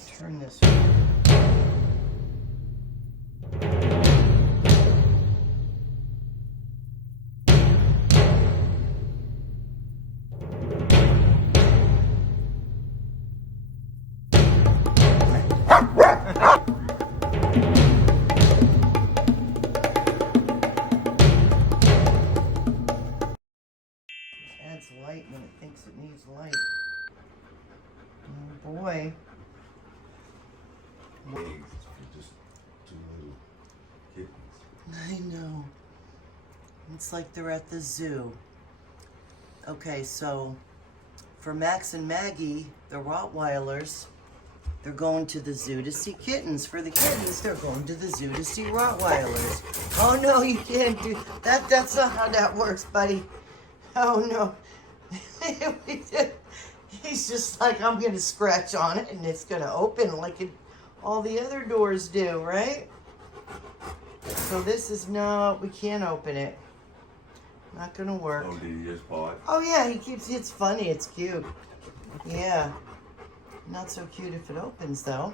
Let's turn this. Adds light when it thinks it needs light. Oh boy. Eggs for just two little kittens. I know. It's like they're at the zoo. Okay, so for Max and Maggie, the Rottweilers, they're going to the zoo to see kittens. For the kittens, they're going to the zoo to see Rottweilers. Oh no, you can't do that. That's not how that works, buddy. Oh no. He's just like, I'm going to scratch on it and it's going to open like all the other doors do, right? So this is no, we can't open it. Not going to work. Oh, did he just paw it? Oh yeah, it's funny, it's cute. Yeah. Not so cute if it opens though.